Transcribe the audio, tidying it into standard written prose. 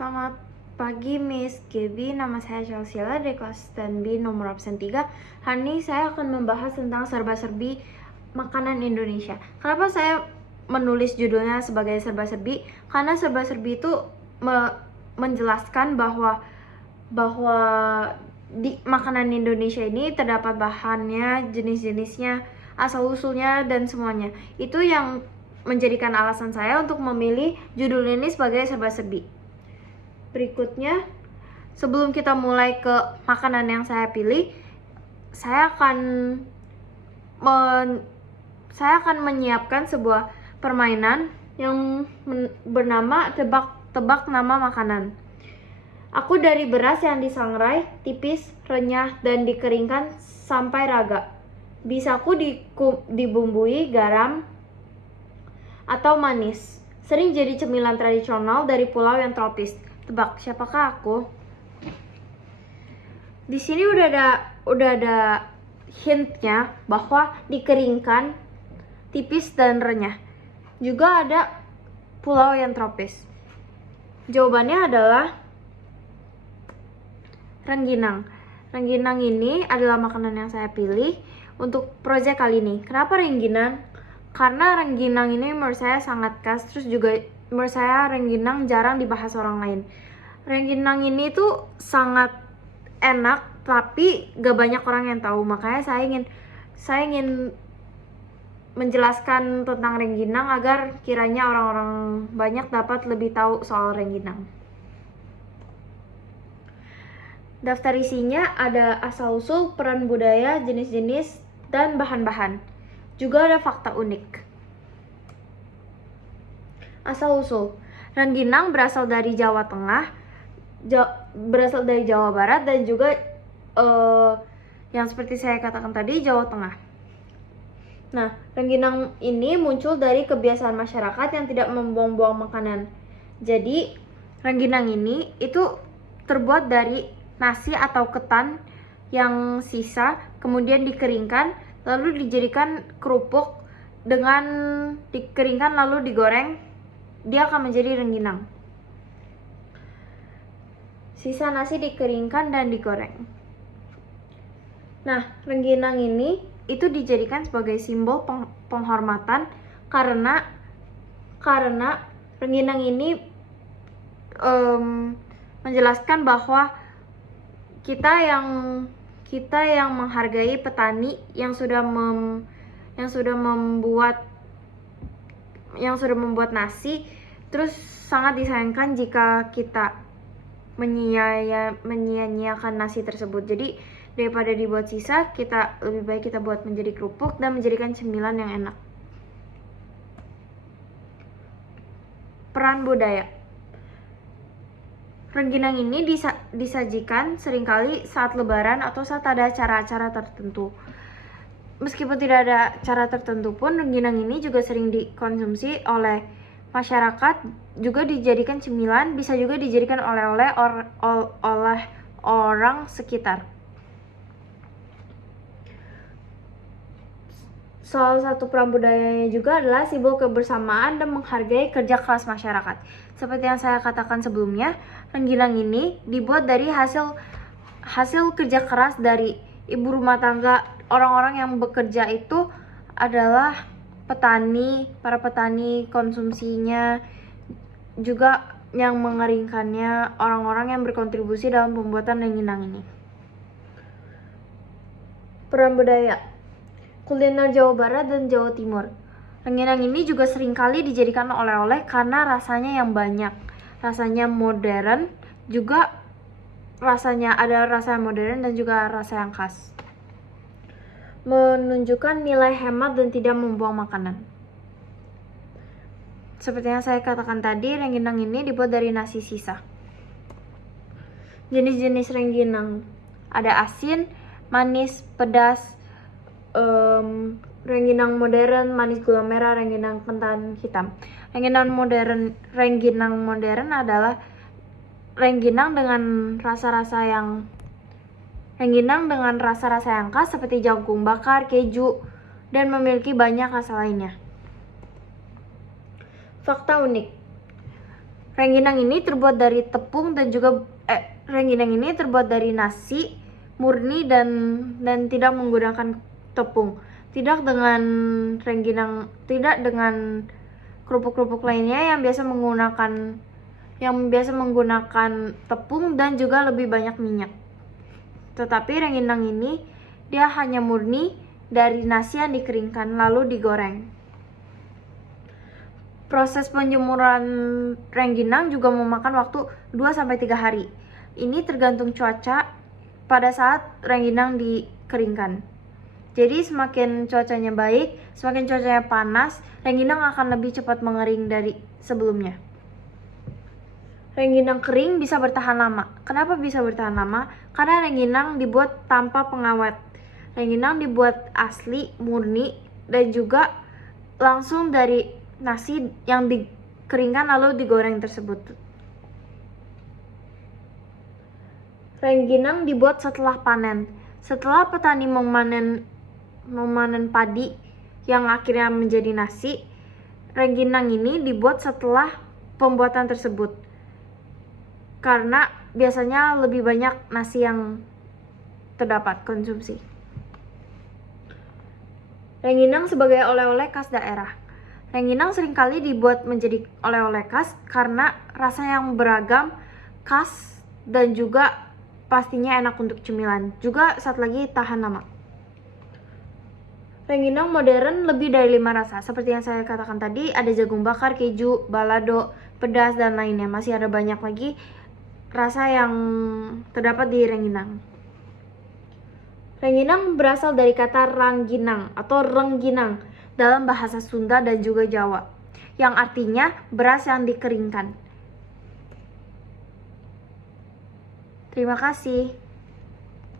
Selamat pagi Miss Gaby, nama saya Chelsea dari kelas 10B nomor absen 3. Hari ini saya akan membahas tentang serba-serbi makanan Indonesia. Kenapa saya menulis judulnya sebagai serba-serbi? Karena serba-serbi itu menjelaskan bahwa di makanan Indonesia ini terdapat bahannya, jenis-jenisnya, asal-usulnya, dan semuanya. Itu yang menjadikan alasan saya untuk memilih judul ini sebagai serba-serbi. Berikutnya, sebelum kita mulai ke makanan yang saya pilih, saya akan menyiapkan sebuah permainan yang bernama tebak nama makanan. Aku dari beras yang disangrai, tipis, renyah, dan dikeringkan sampai raga. Bisaku dibumbui garam atau manis. Sering jadi cemilan tradisional dari pulau yang tropis. Tebak, siapakah aku? Di sini udah ada hintnya bahwa dikeringkan, tipis dan renyah. Juga ada pulau yang tropis. Jawabannya adalah rengginang. Rengginang ini adalah makanan yang saya pilih untuk proyek kali ini. Kenapa rengginang? Karena rengginang ini menurut saya sangat khas, terus juga menurut saya rengginang jarang dibahas orang lain. Rengginang ini tuh sangat enak, tapi gak banyak orang yang tahu. Makanya saya ingin menjelaskan tentang rengginang agar kiranya orang-orang banyak dapat lebih tahu soal rengginang. Daftar isinya ada asal-usul, peran budaya, jenis-jenis, dan bahan-bahan. Juga ada fakta unik. Asal-usul. Rengginang berasal dari Jawa Tengah, berasal dari Jawa Barat, dan juga yang seperti saya katakan tadi, Jawa Tengah. Nah, rengginang ini muncul dari kebiasaan masyarakat yang tidak membuang-buang makanan. Jadi, rengginang ini itu terbuat dari nasi atau ketan yang sisa, kemudian dikeringkan, lalu dijadikan kerupuk, dengan dikeringkan lalu digoreng, dia akan menjadi rengginang. Sisa nasi dikeringkan dan digoreng. Nah, rengginang ini itu dijadikan sebagai simbol penghormatan karena rengginang ini menjelaskan bahwa kita yang menghargai petani yang sudah membuat nasi, terus sangat disayangkan jika kita menyia-nyiakan nasi tersebut. Jadi daripada dibuat sisa, lebih baik kita buat menjadi kerupuk dan menjadikan cemilan yang enak. Peran budaya. Rengginang ini disajikan seringkali saat lebaran atau saat ada acara-acara tertentu. Meskipun tidak ada cara tertentu pun, rengginang ini juga sering dikonsumsi oleh masyarakat, juga dijadikan cemilan, bisa juga dijadikan oleh-oleh oleh orang sekitar. Salah satu peran budayanya juga adalah simbol kebersamaan dan menghargai kerja keras masyarakat. Seperti yang saya katakan sebelumnya, rengginang ini dibuat dari hasil kerja keras dari ibu rumah tangga. Orang-orang yang bekerja itu adalah para petani konsumsinya, juga yang mengeringkannya, orang-orang yang berkontribusi dalam pembuatan rengginang ini. Peran budaya. Kuliner Jawa Barat dan Jawa Timur. Rengginang ini juga seringkali dijadikan oleh-oleh karena rasanya yang banyak. Rasanya modern, juga ada rasa yang modern dan juga rasa yang khas. Menunjukkan nilai hemat dan tidak membuang makanan. Seperti yang saya katakan tadi, rengginang ini dibuat dari nasi sisa. Jenis-jenis rengginang. Ada asin, manis, pedas, rengginang modern, manis gula merah, rengginang kental hitam. Rengginang modern adalah rengginang dengan rasa-rasa yang khas seperti jagung bakar, keju, dan memiliki banyak rasa lainnya. Fakta unik. Rengginang ini terbuat dari tepung dan juga rengginang ini terbuat dari nasi murni dan tidak menggunakan tepung. Tidak dengan kerupuk-kerupuk lainnya yang biasa menggunakan tepung dan juga lebih banyak minyak. Tetapi rengginang ini dia hanya murni dari nasi yang dikeringkan lalu digoreng. Proses penjemuran rengginang juga memakan waktu 2-3 hari. Ini tergantung cuaca pada saat rengginang dikeringkan. Jadi semakin cuacanya baik, semakin cuacanya panas, rengginang akan lebih cepat mengering dari sebelumnya. Rengginang kering bisa bertahan lama. Kenapa bisa bertahan lama? Karena rengginang dibuat tanpa pengawet. Rengginang dibuat asli, murni, dan juga langsung dari nasi yang dikeringkan lalu digoreng tersebut. Rengginang dibuat setelah panen. Setelah petani memanen padi yang akhirnya menjadi nasi, rengginang ini dibuat setelah pembuatan tersebut. Karena biasanya lebih banyak nasi yang terdapat konsumsi. Rengginang sebagai oleh-oleh khas daerah. Rengginang seringkali dibuat menjadi oleh-oleh khas karena rasa yang beragam, khas, dan juga pastinya enak untuk cemilan. Juga satu lagi tahan lama. Rengginang modern lebih dari 5 rasa. Seperti yang saya katakan tadi, ada jagung bakar, keju, balado, pedas, dan lainnya. Masih ada banyak lagi rasa yang terdapat di rengginang. Rengginang berasal dari kata rangginang atau rengginang dalam bahasa Sunda dan juga Jawa, yang artinya beras yang dikeringkan. Terima kasih.